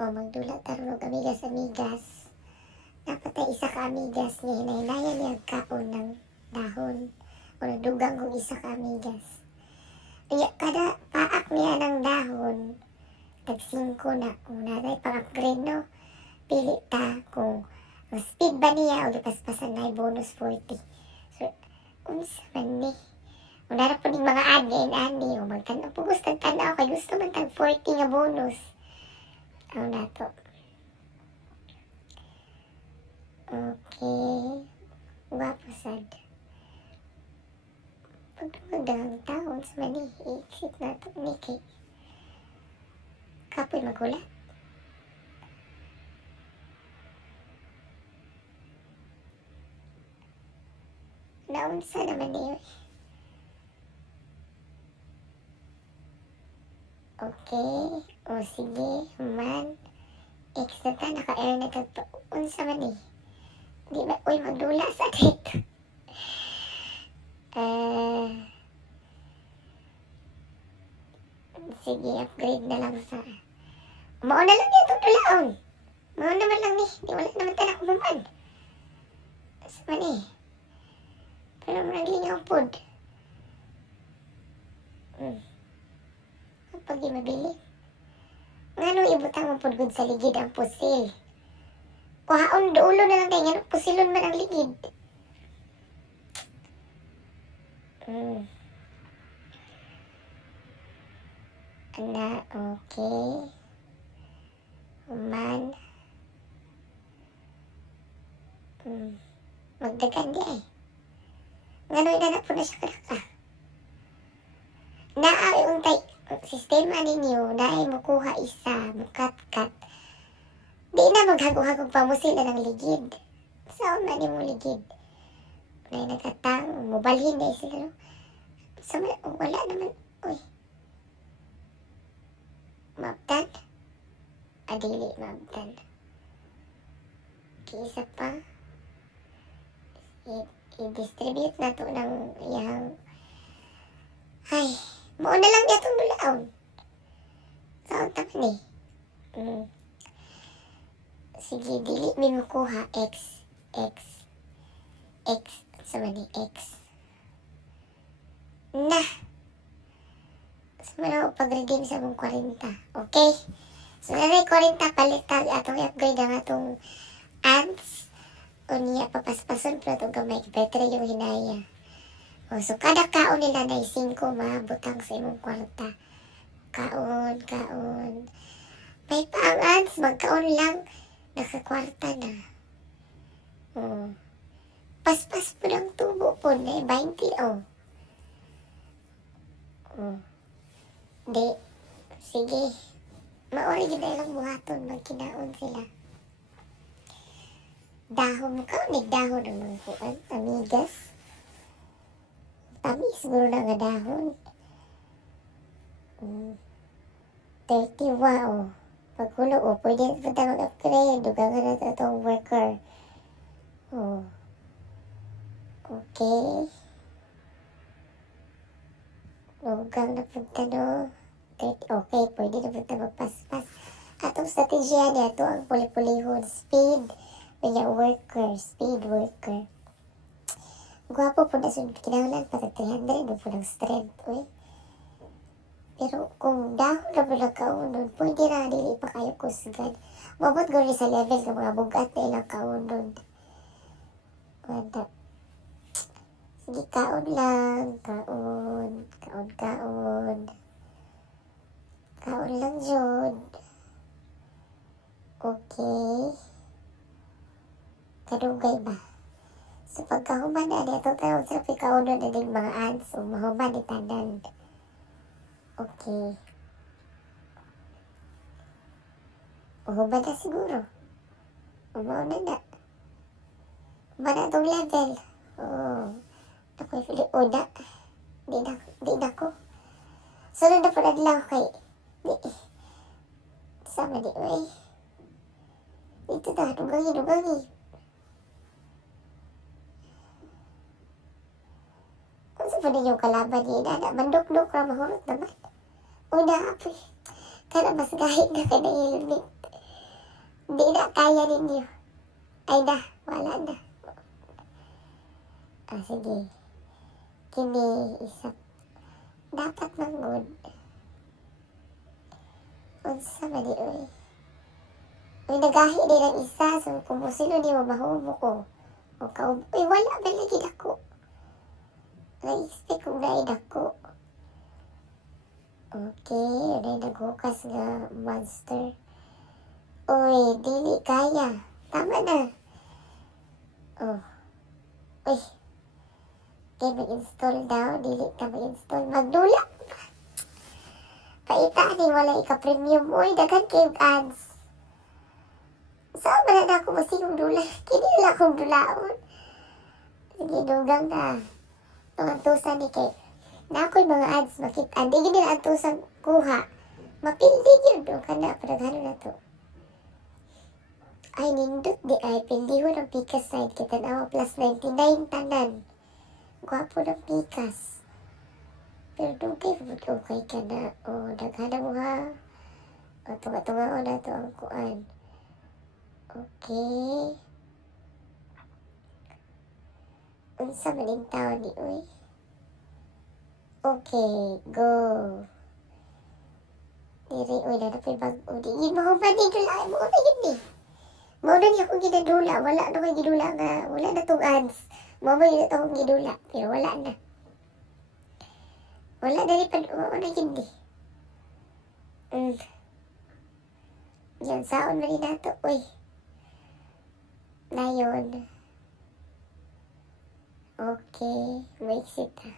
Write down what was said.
O magdula tarong amigas-amigas. Napatay isa ka amigas niya, hinahinayan niya ang kaon ng dahon. O nadugang kong isa ka amigas. Kaya kada paak niya ng dahon, tag-5 na. Kung natay pang-upgrade, no? Pili ta kung ang speed ba niya o lipaspasan na bonus 40. So, unsa man ni? Kung narap po ng mga ani o magtanong po gusto tanaw kay gusto man tag 40 nga bonus. Ano na to? Okay. Wapo sad. Pagdagang taon sa mani, i-exit na to ni kay kapoy magulat. Naunsa naman niyo. Okay. O sige, man. Extra ta, naka-air na to. Unsa man eh. Di ba, uy, magdula sa dito. Sige, upgrade na lang sa... Mauna lang yan itong dulaon. Mauna naman lang ni. Di wala naman tayo kumaman. Sa man eh. Pero naglingaw pod. Kapag di mabili. Nga nung ibutang mo pod good sa ligid ang pusil. Kuhaon, duulo na lang tayo. Nga nung pusilon man ang ligid. Ana, okay. Man. Magdagan di eh. Nga nung inanap po na siya kadaka. Naay untay sistema ninyo, naay mukuha isa, mukat-kat. Di na maghago-hagog pa mo sila ng ligid. Saan man yung ligid? Nay nagkatang, mubalhin na sila. No? So, wala naman. Uy. Mabtan? Adili, mabtan. Isa pa. I-distribute na to ng iyang... Ay, mauna lang niya itong dulaon. Saan taman eh. Sige, dili mi makuha X. Sa mani, X. Na! Sa mani, pag-redeem sa mong 40. Okay? So, nanay 40 palitan atong i-upgrade ang atong ants. O niya, papaspason pero itong gamay. Better yung hinaya. O, so, kada kaon nila na 5 mabutang sa imong kwarta. Kaon. May pa ang ants, magkaon lang. Nakakwarta na. O. Paspas po ng tubo po na 20 o. Di. Sige. Maori yun na lang buhaton. Magkinaon sila. Dahon ka. Nagdahon ang mga kuwan. Amigas. Tamis siguro na nga dahon. 30 o. Pagkulo o. Pwede pa tayo mag-upgrade. Dugangan na ito itong worker. O. Okay. Lugang na punta no. Okay, pwede na punta magpaspas. Atong strategya niya ito ang puli-pulihon. Speed. Kanya worker. Speed worker. Gwapo po na sunod. Kinahanglan para 300. Doon po ng strength. Uy. Pero kung dahon na po lang kaunon, pwede na dili pa kayo kusgan. Mabot gawin sa level ng mga bugat na ilang kaunon. Wanda. Sige, kaon lang. Kaon lang, Jod. Okay. Kadugay ba? So, pagkahuman na, ito tayo sa kaunon na din mga ants. So, mahuman ni tanan. Okay. Mahuman na siguro. Umauna na. Umauna na itong level. Oh. Ako'y Filipona. Di na ko. Sunod na po na lang kay... Sama di, uy. Ito na, dugangi. Kung sa pa yung kalaban niya, mandok-dok na mahurot naman. Una, apoy. Kana mas gahit na ka na ilunit. Di na kaya ninyo. Ay na, wala na. Sige. Kini isa. Dapat manggod. Unsa ba di, uy? Uy, nagahi din ang isa. So, kung sino di mo mahubo ko. O kaubo. Uy, wala ba lagi ako? Na-expect kong nain ako. Okay, yun naghukas nga monster. Uy, dili kaya. Tama na. Oh. Uy. Okay, mag-install daw. Dili ka mag-install. Magdula. Paita ni wala ika-premium. Uy, daghan kayo ads. Saan ba na ako masigong dula? Kini lang akong dulaon. Sige, dugang na. Pangantusan ni kay. Na ako'y mga ads makita. Hindi nila antusan kuha. Mapildi yun doon ka na. Parang na to. Ay, nindot di ay. Pindihon ang Pikas side. Kita na plus 99 tanan. Gwapo ng Pikas. Pero dugay okay ka na. O, daghana mo ha. O, tunga-tunga o na to ang kuan. Okay. Unsa maning tao ni uy? Okay, go. Diri uy na napay bag-o. Di mo ba ni dula mo na yun ni. Mo na niya akong ginadula. Wala na kay gidula nga. Wala na tong ads. Mo ba yun akong gidula. Pero wala na. Wala na rin pa. Wala na yun ni. Yan, saon na rin nato. Uy. Na yun. Okay. May exit ha.